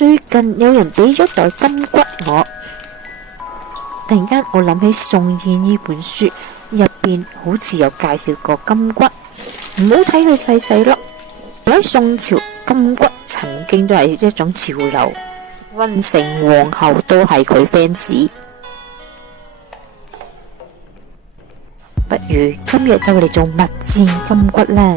最近有人俾咗袋金骨我。突然間我諗起宋燕呢本書入邊好似有介紹過金骨，唔好睇佢細細粒，喺宋朝金骨曾經都係一種潮流，溫成皇后都係佢 fans。不如今日就嚟做物戰金骨啦！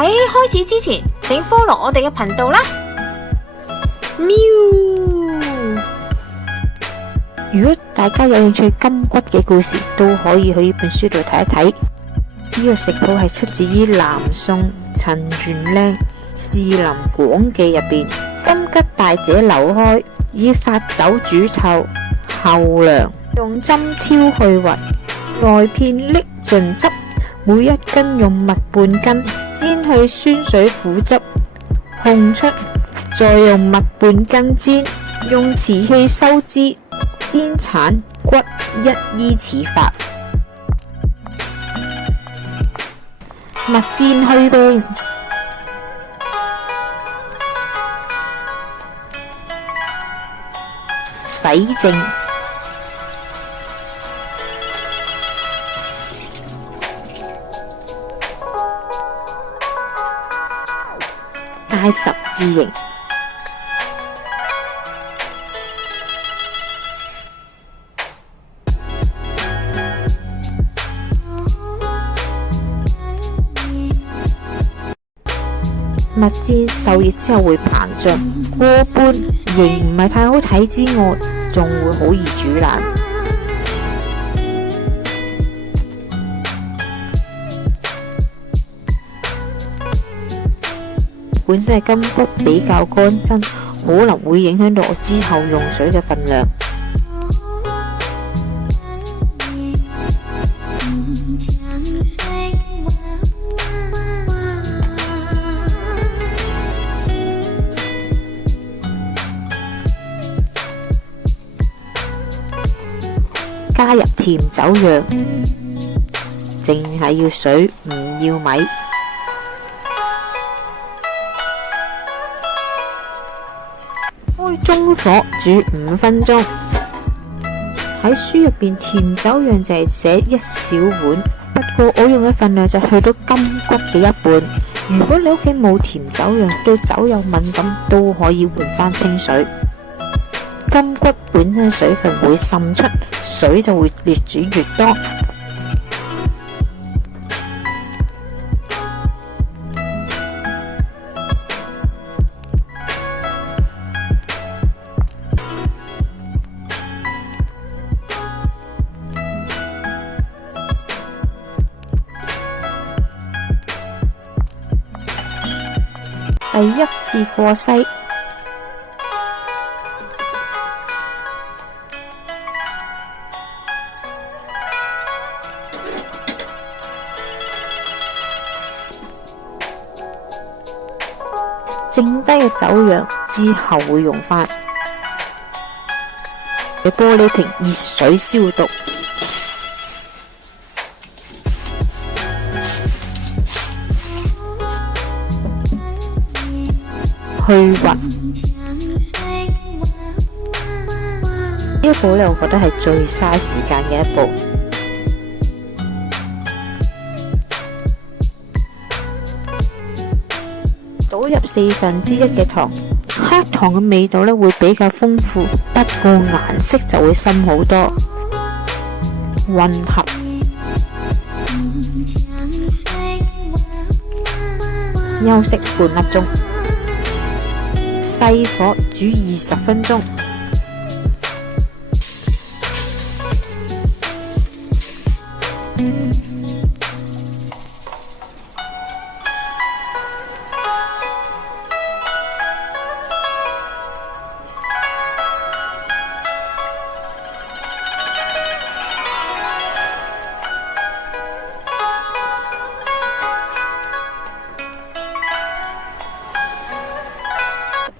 喺開始之前，請 follow 我哋嘅頻道啦！喵！如果大家有興趣金骨嘅故事，都可以去呢本書度睇一睇。呢個食譜係出自於南宋陳元靚《士林廣記》入邊。金桔大者扭開，以發酒煮透，後涼，用針挑去核，外片瀝盡汁。每一斤用蜜半斤，煎去酸水苦汁，烘出，再用蜜半斤煎，用瓷器收之，煎產骨一依此法。物戰去病，洗淨。帶十字形，物戰受熱之後會膨脹，過半形唔係太好睇之外，仲會好易煮爛。本身係金骨比較乾身，可能會影響到我之後用水嘅份量。加入甜酒釀，淨係要水，唔要米。開中火煮5分鐘。喺書入邊甜酒釀就係寫1小碗，不過我用嘅份量就去到金骨嘅1半。如果你屋企冇甜酒釀，對酒有敏感，都可以換翻清水。金骨本身水分會滲出，水就會越煮越多。第一次過篩，剩低嘅酒釀之後會用翻嘅玻璃瓶熱水消毒。去核呢一步呢，我覺得係最嘥時間嘅一步。倒入1/4嘅糖，黑糖嘅味道呢會比較豐富，不過顏色就會深好多。混合，休息半粒鐘。細火煮20分鐘。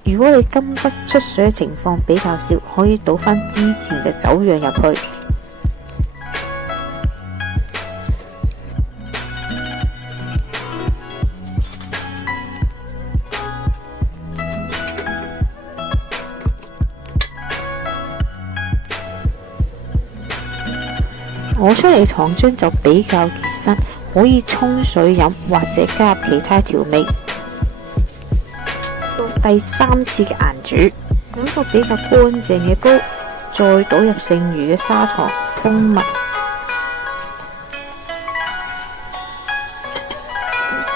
如果你金骨出水嘅情況比較少，可以倒翻之前嘅酒釀入去。磨出嚟糖漿就比較結身，可以沖水飲或者加入其他調味。第3次嘅熬煮，揾個比較乾淨嘅煲，再倒入剩餘嘅砂糖、蜂蜜。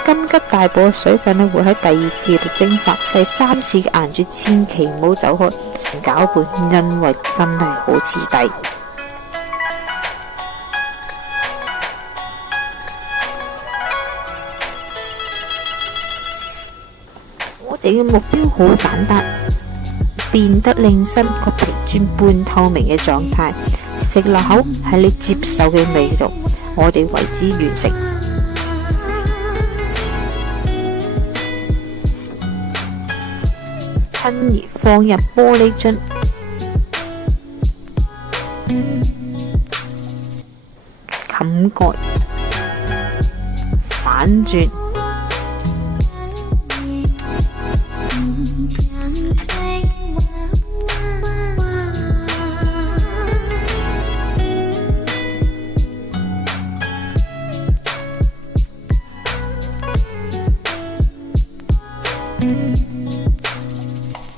金桔大部嘅水分會喺第2次度蒸發，第3次嘅熬煮千祈唔好走開，攪拌，因為真係好黐底。我哋嘅目標好簡單，變得令身個皮轉半透明嘅狀態，食落口係你接受嘅味道，我哋為之完成。趁熱放入玻璃樽，冚蓋，反轉。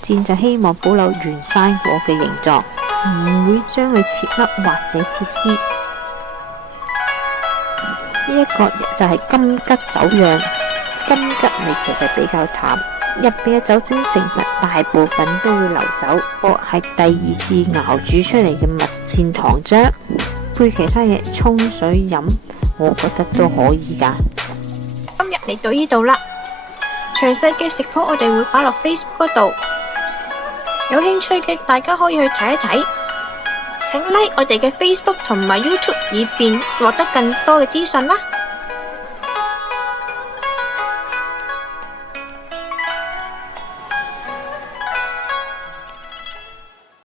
箭就希望保留原生果嘅形狀，唔會將佢切粒或者切絲。呢一個就係金桔酒釀，金桔味其實比較淡，入邊嘅酒精成分大部分都會流走。個係第2次熬煮出嚟嘅蜜餞糖漿，配其他嘢沖水飲，我覺得都可以㗎。今日嚟到呢度啦，詳細嘅食譜我哋會擺落 Facebook 度。有興趣嘅大家可以去睇一睇，請 like 我哋嘅 Facebook 同埋 YouTube， 以便獲得更多嘅資訊啦。